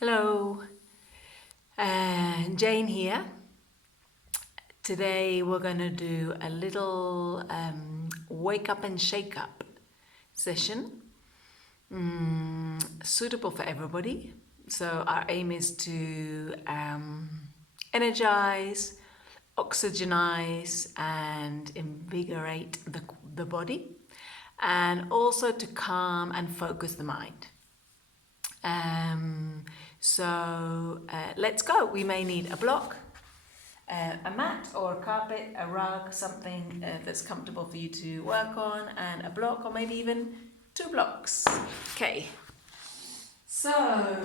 Hello, Jane here. Today we're going to do a little wake up and shake up session, suitable for everybody. So our aim is to energize, oxygenize and invigorate the body, and also to calm and focus the mind. Let's go. We may need a block, a mat or a carpet, a rug, something that's comfortable for you to work on, and a block or maybe even 2 blocks. Okay, so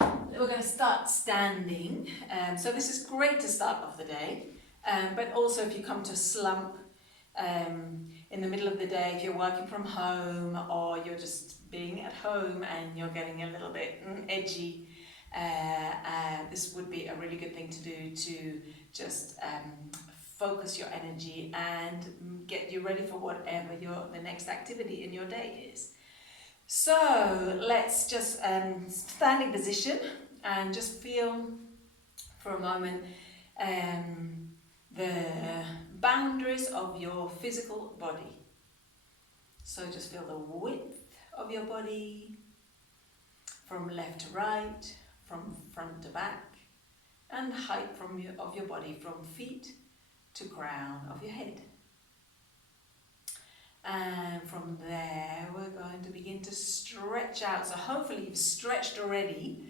we're going to start standing. So this is great to start off the day, but also if you come to a slump in the middle of the day, if you're working from home or you're just being at home and you're getting a little bit edgy, this would be a really good thing to do to just focus your energy and get you ready for whatever the next activity in your day is. So let's just standing position and just feel for a moment the boundaries of your physical body. So just feel the width of your body from left to right, from front to back, and the height of your body from feet to crown of your head. And from there we're going to begin to stretch out. So hopefully you've stretched already,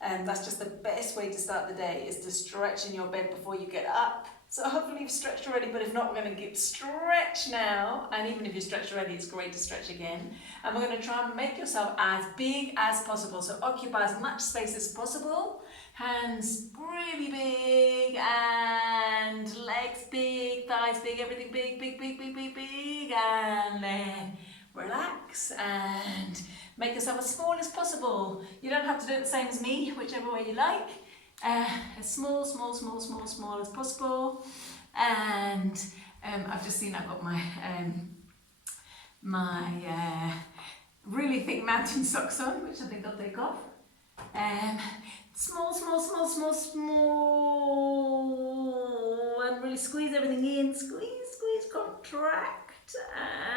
and that's just the best way to start the day, is to stretch in your bed before you get up. So hopefully you've stretched already, but if not, we're going to get stretch now. And even if you stretched already, it's great to stretch again. And we're going to try and make yourself as big as possible. So occupy as much space as possible. Hands really big, and legs big, thighs big, everything big, big, big, big, big, big. And then relax and make yourself as small as possible. You don't have to do it the same as me, whichever way you like. As small as possible. And I've just seen I've got my really thick mountain socks on, which I think I'll take off. Small, and really squeeze everything in. Squeeze, contract,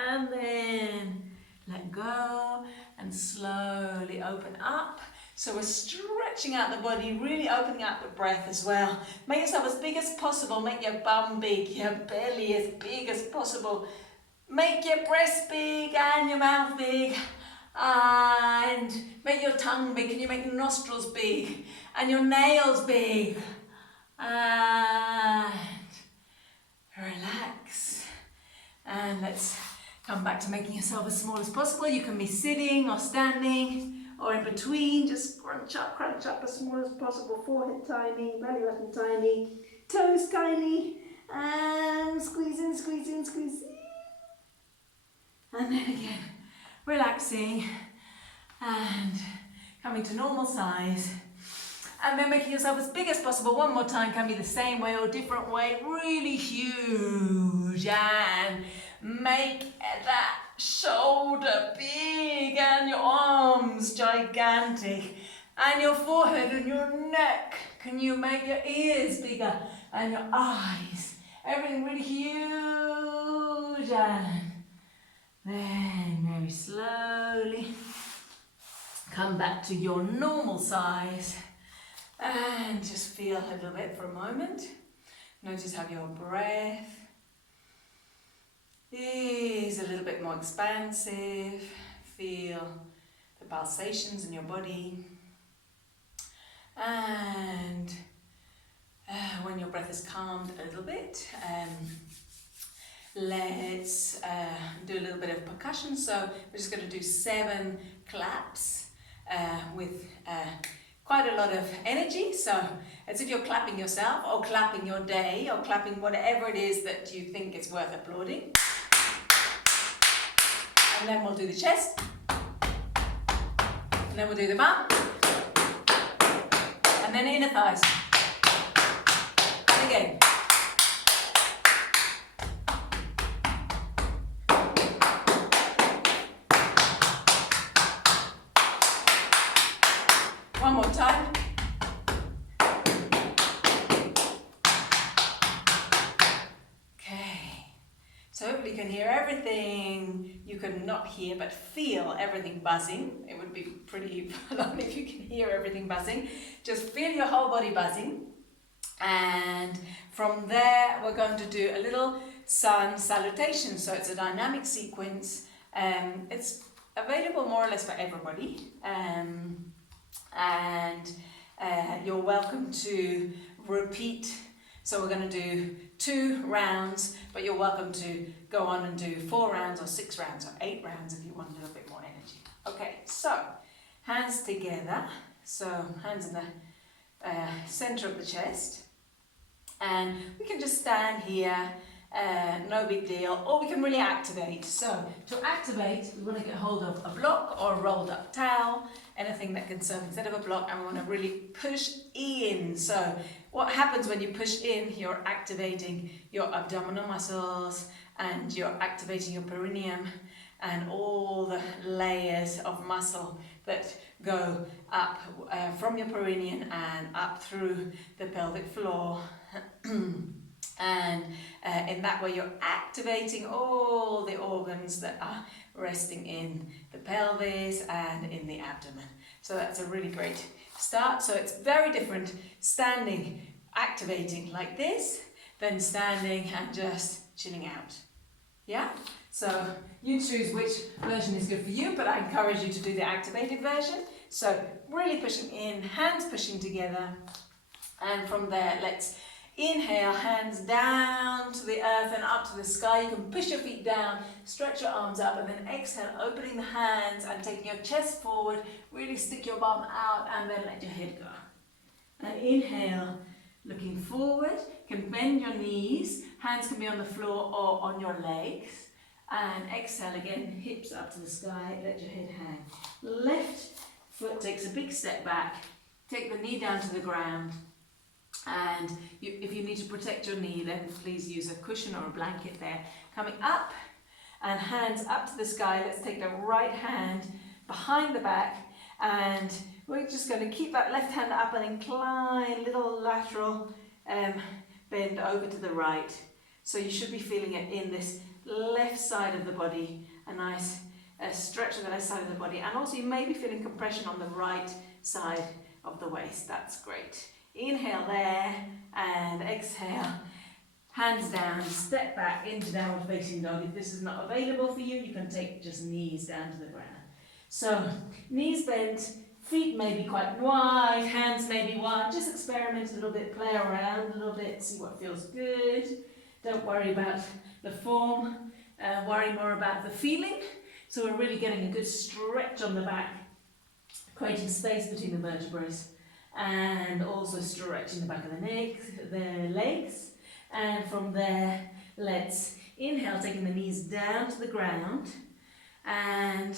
and then let go and slowly open up. So we're stretching out the body, really opening up the breath as well. Make yourself as big as possible. Make your bum big, your belly as big as possible. Make your breast big and your mouth big. And make your tongue big. Can you make your nostrils big? And your nails big. And relax. And let's come back to making yourself as small as possible. You can be sitting or standing, or in between, just crunch up as small as possible. Forehead tiny, belly button tiny, toes tiny, and squeeze in. And then again, relaxing and coming to normal size. And then making yourself as big as possible. One more time, can be the same way or different way, really huge. And make that shoulder big and your arms gigantic, and your forehead and your neck. Can you make your ears bigger and your eyes, everything really huge? And then very slowly come back to your normal size and just feel a little bit for a moment. Notice how your breath is a little bit more expansive. Feel the pulsations in your body. And when your breath is calmed a little bit, let's do a little bit of percussion. So we're just going to do 7 claps with quite a lot of energy. So as if you're clapping yourself or clapping your day or clapping whatever it is that you think is worth applauding. And then we'll do the chest, and then we'll do the bum, and then inner thighs. And again. One more time. Okay. So hopefully you can hear everything you could not hear, but feel everything buzzing. It would be pretty fun if you can hear everything buzzing. Just feel your whole body buzzing. And from there, we're going to do a little sun salutation. So it's a dynamic sequence. It's available more or less for everybody. You're welcome to repeat. So we're going to do 2 rounds, but you're welcome to go on and do 4 rounds or 6 rounds or 8 rounds if you want a little bit more energy. Okay, so hands together. So hands in the center of the chest. And we can just stand here, no big deal, or we can really activate. So to activate, we want to get hold of a block or a rolled up towel, anything that can serve instead of a block, and we want to really push in. So what happens when you push in, you're activating your abdominal muscles and you're activating your perineum and all the layers of muscle that go up from your perineum and up through the pelvic floor. And in that way you're activating all the organs that are resting in the pelvis and in the abdomen. So that's a really great start. So it's very different standing, activating like this, than standing and just chilling out. Yeah? So you choose which version is good for you, but I encourage you to do the activated version. So really pushing in, hands pushing together, and from there let's inhale, hands down to the earth and up to the sky. You can push your feet down, stretch your arms up, and then exhale, opening the hands and taking your chest forward. Really stick your bum out and then let your head go. And inhale, looking forward. You can bend your knees. Hands can be on the floor or on your legs. And exhale again, hips up to the sky, let your head hang. Left foot takes a big step back. Take the knee down to the ground. And if you need to protect your knee, then please use a cushion or a blanket there. Coming up and hands up to the sky. Let's take the right hand behind the back, and we're just going to keep that left hand up and incline, little lateral bend over to the right. So you should be feeling it in this left side of the body, a nice stretch of the left side of the body, and also you may be feeling compression on the right side of the waist. That's great. Inhale there and exhale, hands down, step back into downward facing dog. If this is not available for you, you can take just knees down to the ground. So knees bent, feet may be quite wide, hands may be wide. Just experiment a little bit, play around a little bit, see what feels good. Don't worry about the form, worry more about the feeling. So we're really getting a good stretch on the back, creating space between the vertebrae, and also stretching the back of the neck, the legs. And from there, let's inhale, taking the knees down to the ground. And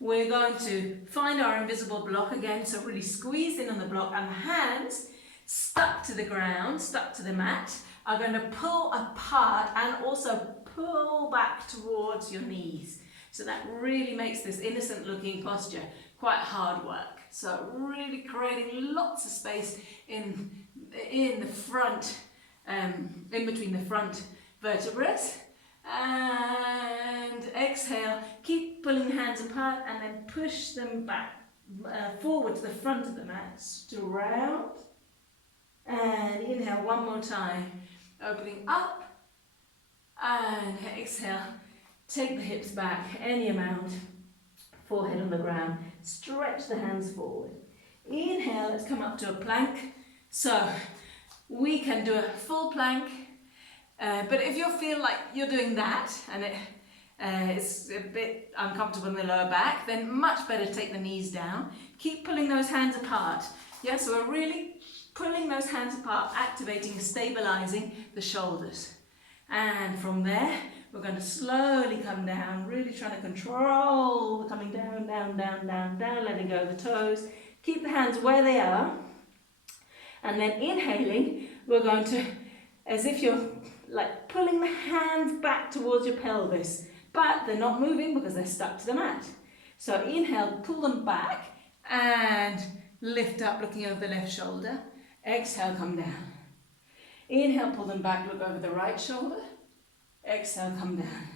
we're going to find our invisible block again. So really squeeze in on the block, and the hands stuck to the ground, stuck to the mat, are going to pull apart and also pull back towards your knees. So that really makes this innocent looking posture quite hard work. So really creating lots of space in the front, in between the front vertebrae. And exhale, keep pulling the hands apart and then push them back forward to the front of the mat, to round. And inhale one more time, opening up, and exhale, take the hips back any amount, forehead on the ground, stretch the hands forward. Inhale, let's come up to a plank. So we can do a full plank, but if you feel like you're doing that and it's a bit uncomfortable in the lower back, then much better take the knees down. Keep pulling those hands apart. Yeah, so we're really pulling those hands apart, activating and stabilizing the shoulders. And from there, we're going to slowly come down, really trying to control the coming down, down, down, down, down, letting go of the toes. Keep the hands where they are. And then inhaling, we're going to, as if you're like pulling the hands back towards your pelvis, but they're not moving because they're stuck to the mat. So inhale, pull them back and lift up, looking over the left shoulder. Exhale, come down. Inhale, pull them back, look over the right shoulder. Exhale, come down.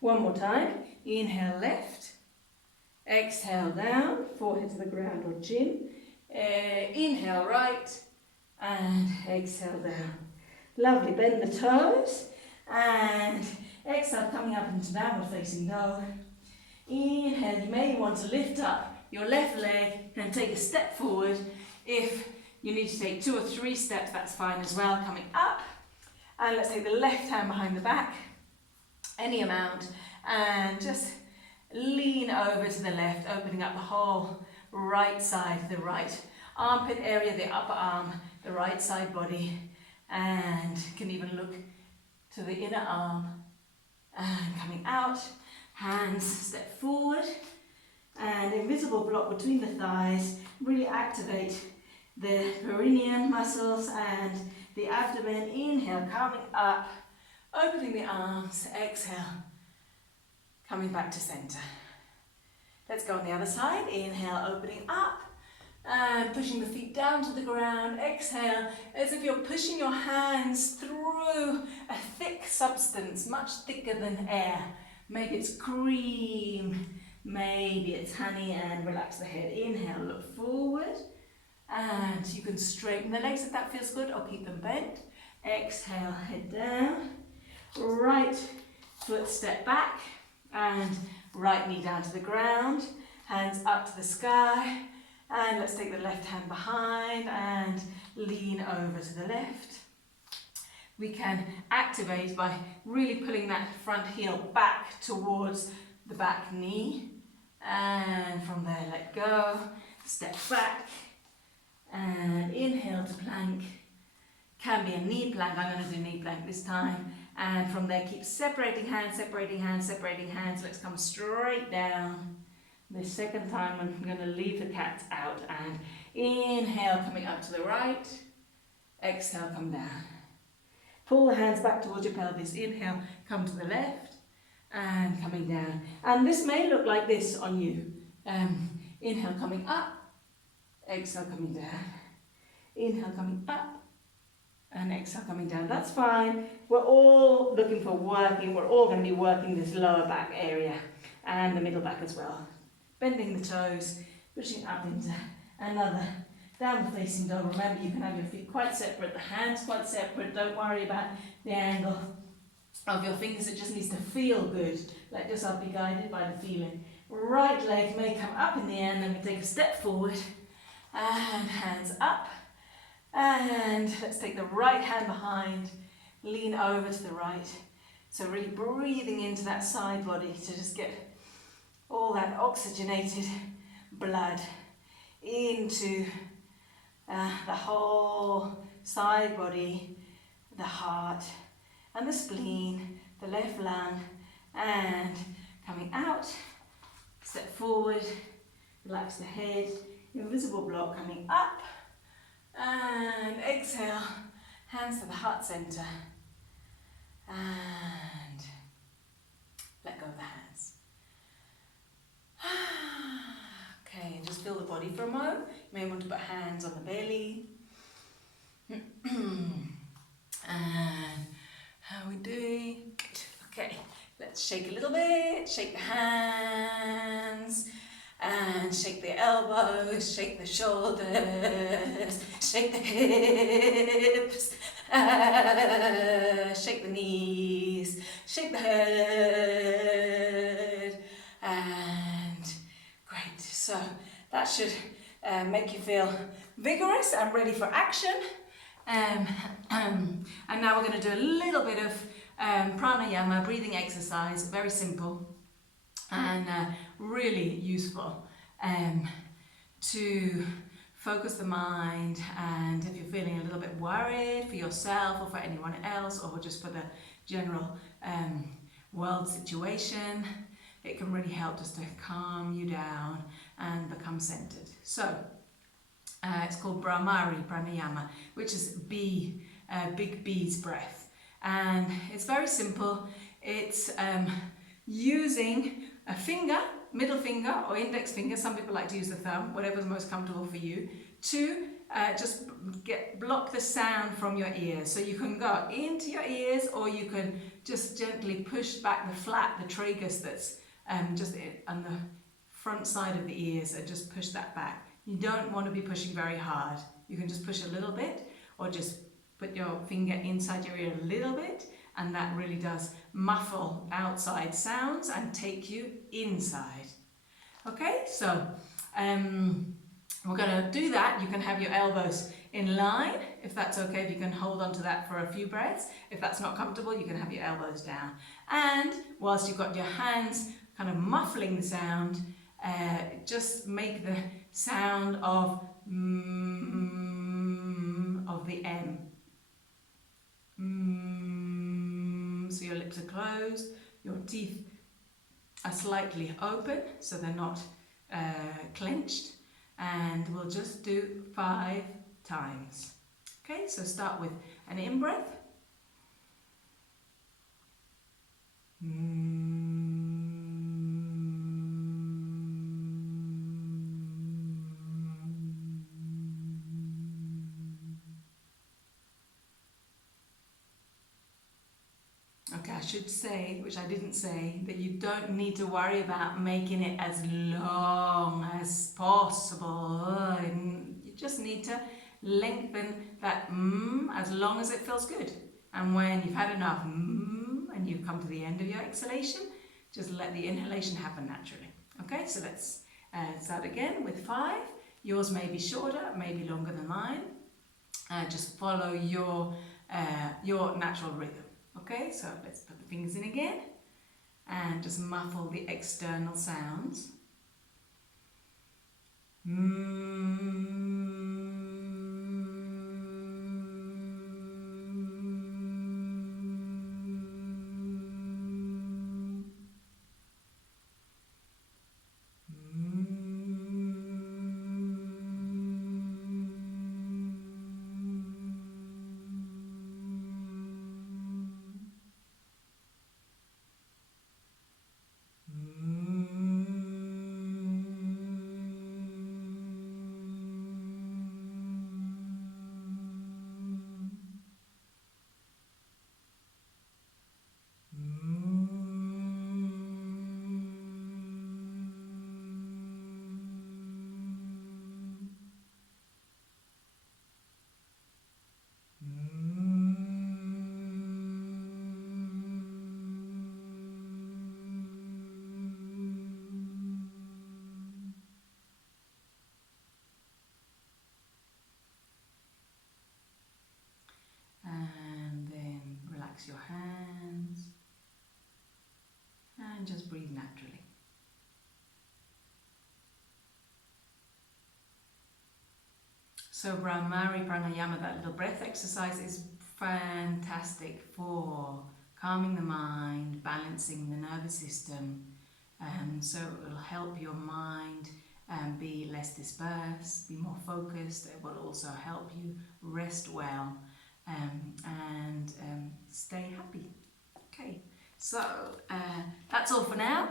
One more time. Inhale, left. Exhale, down. Forehead to the ground or chin. Inhale, right. And exhale, down. Lovely. Bend the toes. And exhale, coming up into downward facing dog. Inhale, you may want to lift up your left leg and take a step forward. If you need to take 2 or 3 steps, that's fine as well. Coming up. And let's take the left hand behind the back, any amount, and just lean over to the left, opening up the whole right side, the right armpit area, the upper arm, the right side body, and can even look to the inner arm. And coming out, hands step forward, and invisible block between the thighs, really activate the perineum muscles and the abdomen. Inhale, coming up, opening the arms, exhale, coming back to center. Let's go on the other side. Inhale, opening up and pushing the feet down to the ground. Exhale, as if you're pushing your hands through a thick substance, much thicker than air. Maybe it's cream, maybe it's honey, and relax the head. Inhale, look forward. And you can straighten the legs if that feels good, or keep them bent. Exhale, head down. Right foot step back, and right knee down to the ground. Hands up to the sky. And let's take the left hand behind and lean over to the left. We can activate by really pulling that front heel back towards the back knee. And from there, let go. Step back. And inhale to plank. Can be a knee plank. I'm going to do knee plank this time. And from there, keep separating hands, separating hands, separating hands. Let's come straight down. The second time, I'm going to leave the cat out. And inhale, coming up to the right. Exhale, come down. Pull the hands back towards your pelvis. Inhale, come to the left. And coming down. And this may look like this on you. Inhale, coming up. Exhale, coming down. Inhale, coming up. And exhale, coming down. That's fine. We're all looking for working. We're all going to be working this lower back area and the middle back as well. Bending the toes, pushing up into another downward facing dog. Remember, you can have your feet quite separate, the hands quite separate. Don't worry about the angle of your fingers. It just needs to feel good. Let yourself be guided by the feeling. Right leg may come up in the end, and we take a step forward. And hands up. And let's take the right hand behind, lean over to the right. So really breathing into that side body to just get all that oxygenated blood into the whole side body, the heart and the spleen, the left lung, and coming out, step forward, relax the head. Invisible block coming up, and exhale, hands to the heart center, and let go of the hands. Okay, and just feel the body for a moment. You may want to put hands on the belly. And how are we doing? Good. Okay, let's shake a little bit, shake the hands. And shake the elbows, shake the shoulders, shake the hips, shake the knees, shake the head, and great. So that should make you feel vigorous and ready for action. And now we're going to do a little bit of pranayama, breathing exercise, very simple. And really useful to focus the mind, and if you're feeling a little bit worried for yourself or for anyone else, or just for the general world situation, it can really help just to calm you down and become centered. So it's called Brahmari Pranayama, which is big B's breath, and it's very simple. It's using a finger middle finger or index finger, some people like to use the thumb, whatever's most comfortable for you, to just block the sound from your ears. So you can go into your ears, or you can just gently push back the flap, the tragus that's just on the front side of the ears, and just push that back. You don't want to be pushing very hard. You can just push a little bit, or just put your finger inside your ear a little bit, and that really does muffle outside sounds and take you inside. Okay, so we're going to do that. You can have your elbows in line, if that's okay, if you can hold on to that for a few breaths. If that's not comfortable, you can have your elbows down. And whilst you've got your hands kind of muffling the sound, just make the sound of the M. So your lips are closed, your teeth are slightly open, so they're not clenched. And we'll just do 5 times. Okay, so start with an in-breath. Okay, I should say, which I didn't say, that you don't need to worry about making it as long as possible. You just need to lengthen that as long as it feels good. And when you've had enough and you've come to the end of your exhalation, just let the inhalation happen naturally. Okay, so let's start again with 5. Yours may be shorter, maybe longer than mine. Just follow your natural rhythm. Okay, so let's put the fingers in again and just muffle the external sounds. Your hands and just breathe naturally. So Brahmari Pranayama, that little breath exercise, is fantastic for calming the mind, balancing the nervous system, so it will help your mind be less dispersed, be more focused. It will also help you rest well. And stay happy. Okay, so that's all for now,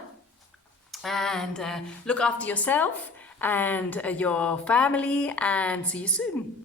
and look after yourself and your family, and see you soon.